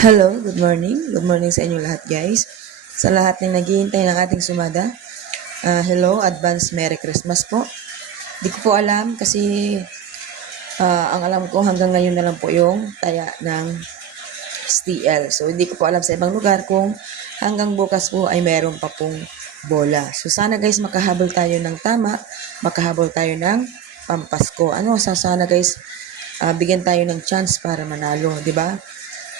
Hello, good morning. Good morning sa inyo lahat guys. Sa lahat na naghihintay ng ating sumada. Hello, advance Merry Christmas po. Di ko po alam kasi ang alam ko hanggang ngayon na lang po yung taya ng STL. So hindi ko po alam sa ibang lugar kung hanggang bukas po ay meron pa pong bola. So sana guys makahabol tayo ng tama, makahabol tayo ng pampasko. Sana guys bigyan tayo ng chance para manalo, di ba?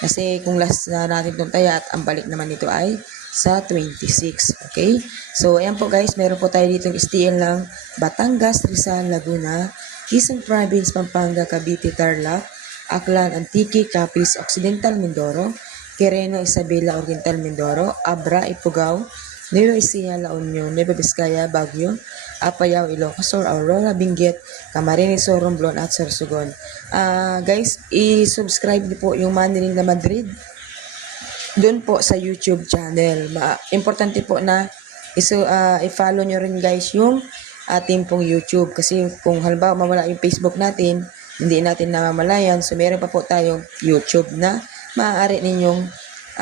Kasi kung last na natin itong taya at ang balik naman nito ay sa 26. Okay? So, ayan po guys. Meron po tayo dito ng STL ng Batangas, Rizal, Laguna, Quezon Province, Pampanga, Cavite, Tarlac, Aklan, Antique, Capiz, Occidental, Mindoro, Quirino, Isabela, Oriental, Mindoro, Abra, Ifugao, Nueva Ecija, La Union, Nueva Vizcaya, Baguio, Apayao, Ilocos Sur, Aurora, Benguet, Camarines Sur, Romblon at Sorsogon. Guys, i-subscribe niyo po yung Manilin na Madrid doon po sa YouTube channel. Importante po na i-follow nyo rin guys yung ating pong YouTube. Kasi kung halimbawa mawala yung Facebook natin, hindi natin namamalayan. So, meron pa po tayong YouTube na maaari ninyong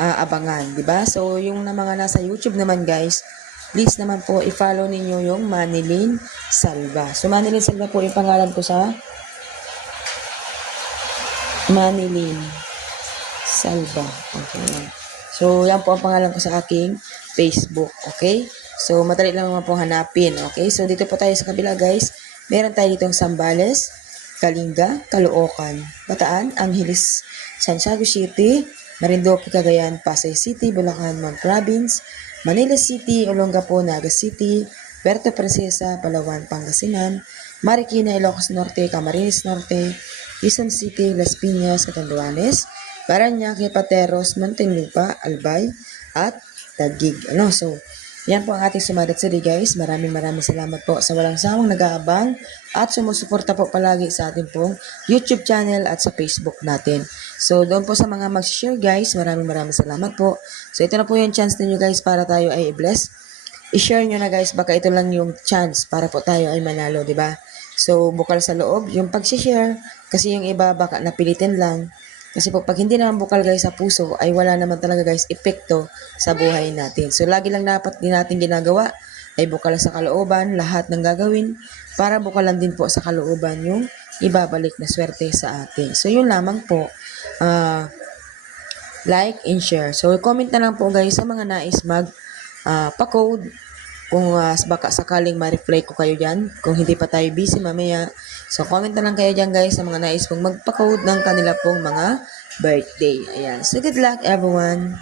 abangan. Diba? So, yung na mga nasa YouTube naman guys, please naman po i-follow ninyo yung Manilin Salva. So, Manilin Salva po yung pangalan ko sa Manilin Salva. Okay. So, yan po ang pangalan ko sa aking Facebook. Okay? So, madali lang naman po hanapin. Okay? So, dito po tayo sa kabila, guys. Meron tayo ditong Zambales, Kalinga, Caloocan, Bataan, Angeles, Santiago City, Marinduque, Cagayan, Pasay City, Bulacan, Mount Province, Manila City, Olongapo, Naga City, Puerto Princesa, Palawan, Pangasinan, Marikina, Ilocos Norte, Camarines Norte, Quezon City, Las Piñas, Catanduanes, Parañaque, Pateros, Muntinlupa, Albay, at Taguig. So, yan po ang ating sumadat sa guys. Maraming salamat po sa walang sawang nag-aabang at sumusuporta po palagi sa ating pong YouTube channel at sa Facebook natin. So, doon po sa mga mag-share guys, maraming salamat po. So, ito na po yung chance ninyo guys para tayo ay i-bless. I-share nyo na guys, baka ito lang yung chance para po tayo ay manalo, di ba? So, bukal sa loob, yung pag-share, kasi yung iba baka napilitin lang. Kasi po, pag hindi naman bukal guys sa puso, ay wala naman talaga guys epekto sa buhay natin. So, lagi lang dapat din natin ginagawa ay bukal sa kalooban, lahat ng gagawin, para bukalan din po sa kalooban yung ibabalik na swerte sa atin. So, yun lamang po. Like and share. So, comment na lang po guys sa mga nais pa-code. Kung baka sakaling ma-reply ko kayo dyan. Kung hindi pa tayo busy mamaya. So, comment na lang kayo dyan guys sa mga nais pong magpa-code ng kanila pong mga birthday. Ayan. So, good luck everyone.